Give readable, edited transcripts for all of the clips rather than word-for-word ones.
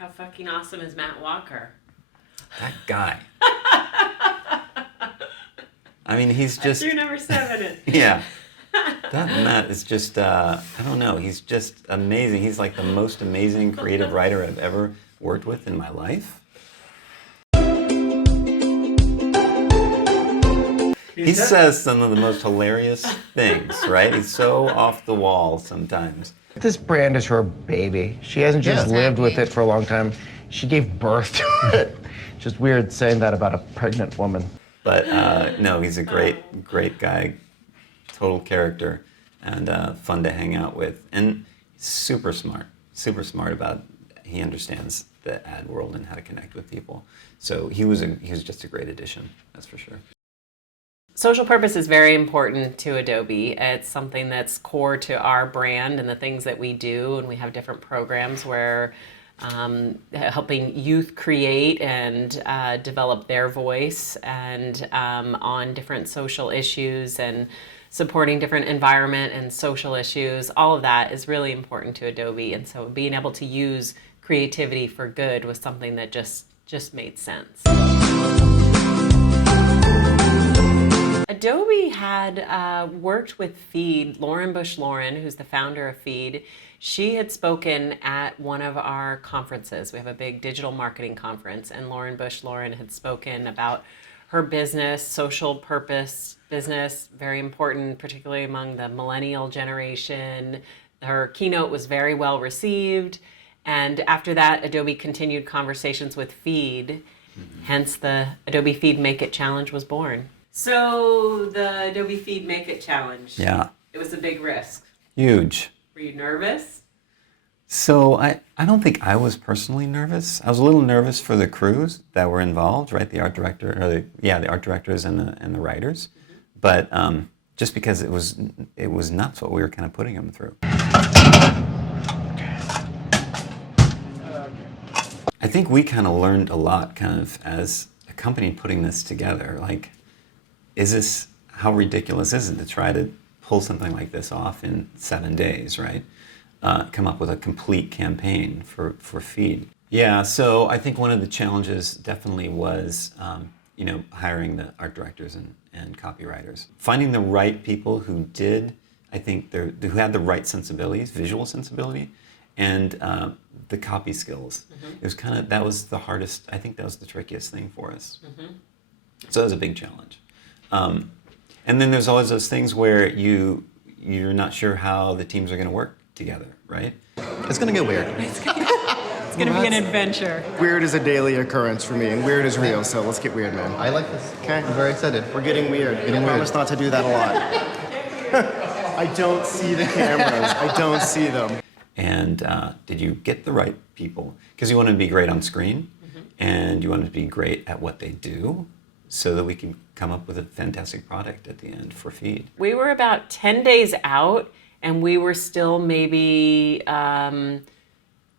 How fucking awesome is Matt Walker? That guy. I mean, he's just... You're number 7 in. Yeah. That Matt is just, I don't know, he's just amazing. He's like the most amazing creative writer I've ever worked with in my life. He says some of the most hilarious things, right? He's so off the wall sometimes. This brand is her baby. She hasn't just lived with it for a long time. She gave birth to it. Just weird saying that about a pregnant woman. But no, he's a great guy, total character, and fun to hang out with. And super smart about, he understands the ad world and how to connect with people. So he was just a great addition, that's for sure. Social purpose is very important to Adobe. It's something that's core to our brand and the things that we do, and we have different programs where helping youth create and develop their voice and on different social issues and supporting different environment and social issues. All of that is really important to Adobe, and so being able to use creativity for good was something that just made sense. Adobe had worked with FEED. Lauren Bush-Lauren, who's the founder of FEED, she had spoken at one of our conferences. We have a big digital marketing conference, and Lauren Bush-Lauren had spoken about her business, social purpose business, very important, particularly among the millennial generation. Her keynote was very well received, and after that, Adobe continued conversations with FEED, hence the Adobe FEED Make It Challenge was born. So the Adobe FEED Make It Challenge. Yeah. It was a big risk. Huge. Were you nervous? So I don't think I was personally nervous. I was a little nervous for the crews that were involved, right? The art director, or the art directors and the writers. But just because it was nuts what we were kind of putting them through. I think we kind of learned a lot kind of as a company putting this together. Like, how ridiculous is it to try to pull something like this off in 7 days, right? Come up with a complete campaign for FEED. Yeah, so I think one of the challenges definitely was, hiring the art directors and copywriters. Finding the right people who who had the right sensibilities, visual sensibility, and the copy skills. It was that was the hardest, I think that was the trickiest thing for us. So it was a big challenge. And then there's always those things where you're not sure how the teams are going to work together, right? It's going to get weird. It's going to be an adventure. Weird is a daily occurrence for me, and weird is real, so let's get weird, man. I like this. Okay? I'm very excited. We're getting weird. I promise not to do that a lot. I don't see the cameras. I don't see them. And did you get the right people? Because you want to be great on screen, and you want to be great at what they do, so that we can come up with a fantastic product at the end for FEED. We were about 10 days out, and we were still maybe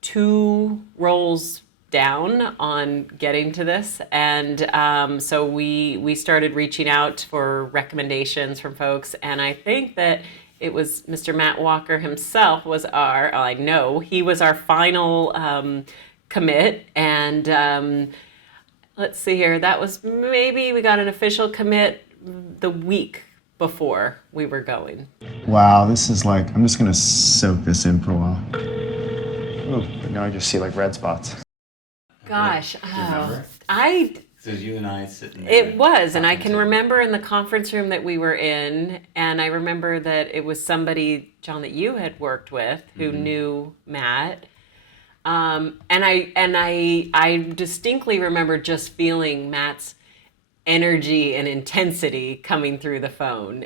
2 rolls down on getting to this. And so we started reaching out for recommendations from folks, and I think that it was Mr. Matt Walker himself he was our final commit, and let's see here, that was maybe we got an official commit the week before we were going. Wow, this is like, I'm just going to soak this in for a while. Ooh, but now I just see like red spots. Gosh, Do you remember? So you and I sitting there. It was, and I can remember in the conference room that we were in, and I remember that it was somebody, John, that you had worked with who knew Matt. And I distinctly remember just feeling Matt's energy and intensity coming through the phone.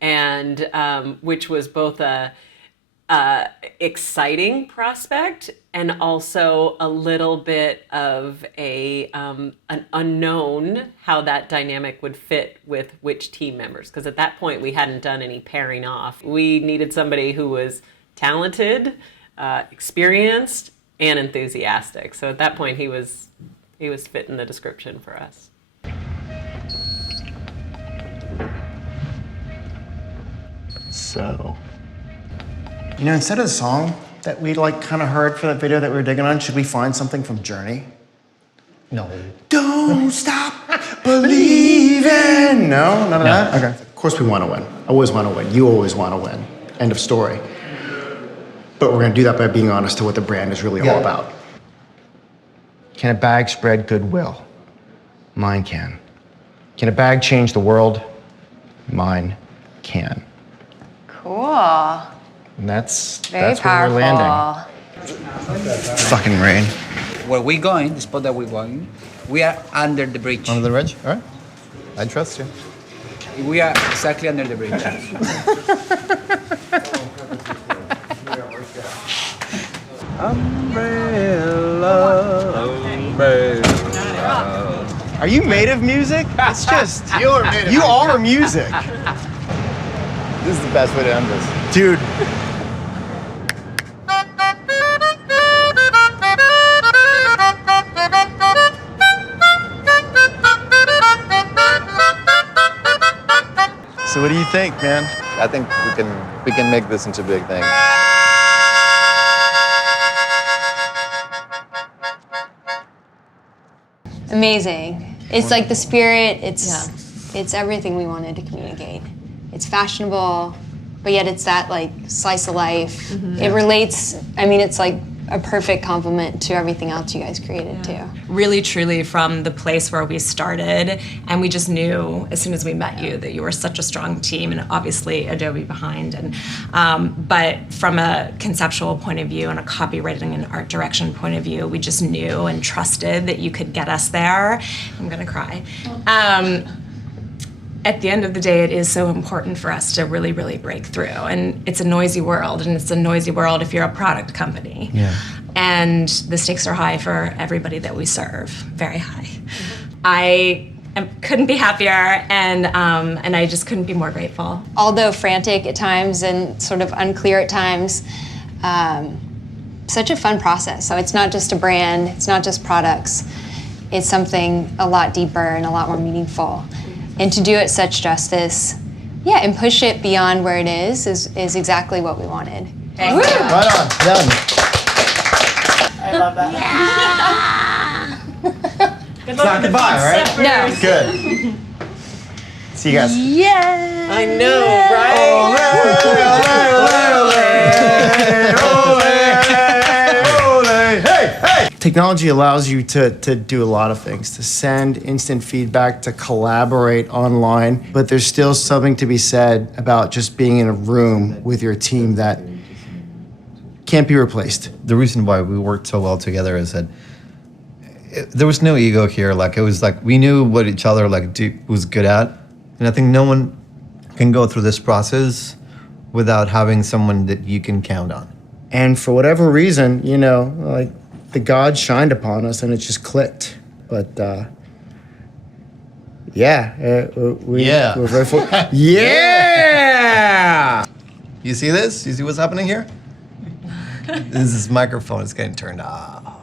And which was both a exciting prospect and also a little bit of an unknown how that dynamic would fit with which team members, because at that point we hadn't done any pairing off. We needed somebody who was talented, experienced, and enthusiastic. So at that point he was fitting the description for us. so. You know, instead of the song that we like kind of heard for that video that we were digging on, should we find something from Journey? No. Don't stop believing. No, none of that? Okay. Of course we want to win. I always want to win. You always want to win. End of story. But we're going to do that by being honest to what the brand is really all about. Can a bag spread goodwill? Mine can. Can a bag change the world? Mine can. Cool. And that's Very where powerful. we're landing. Fucking rain. Where we're going, the spot that we're going, we are under the bridge. Under the bridge? All right. I trust you. We are exactly under the bridge. Are you made of music? It's just, you are music. This is the best way to end this. Dude. So what do you think, man? I think we can make this into a big thing. Amazing. It's like the spirit, it's everything we wanted to communicate. It's fashionable, but yet it's that like slice of life. It relates, I mean, it's like a perfect complement to everything else you guys created too. Really, truly from the place where we started, and we just knew as soon as we met you that you were such a strong team, and obviously Adobe behind. And but from a conceptual point of view and a copywriting and art direction point of view, we just knew and trusted that you could get us there. I'm gonna cry. At the end of the day, it is so important for us to really, really break through. And it's a noisy world, and it's a noisy world if you're a product company. Yeah. And the stakes are high for everybody that we serve, very high. I couldn't be happier, and I just couldn't be more grateful. Although frantic at times and sort of unclear at times, such a fun process. So it's not just a brand, it's not just products, it's something a lot deeper and a lot more meaningful. And to do it such justice, yeah, and push it beyond where it is exactly what we wanted. Right on. Done. I love that. Good It's not goodbye, right? No. Good. See you guys. I know, Technology allows you to do a lot of things, to send instant feedback, to collaborate online, but there's still something to be said about just being in a room with your team that can't be replaced. The reason why we worked so well together is that there was no ego here. Like, it was like we knew what each other was good at, and I think no one can go through this process without having someone that you can count on. And for whatever reason, you know, like the gods shined upon us and it just clicked. But we're very full. Yeah! You see this? You see what's happening here? This microphone is getting turned off.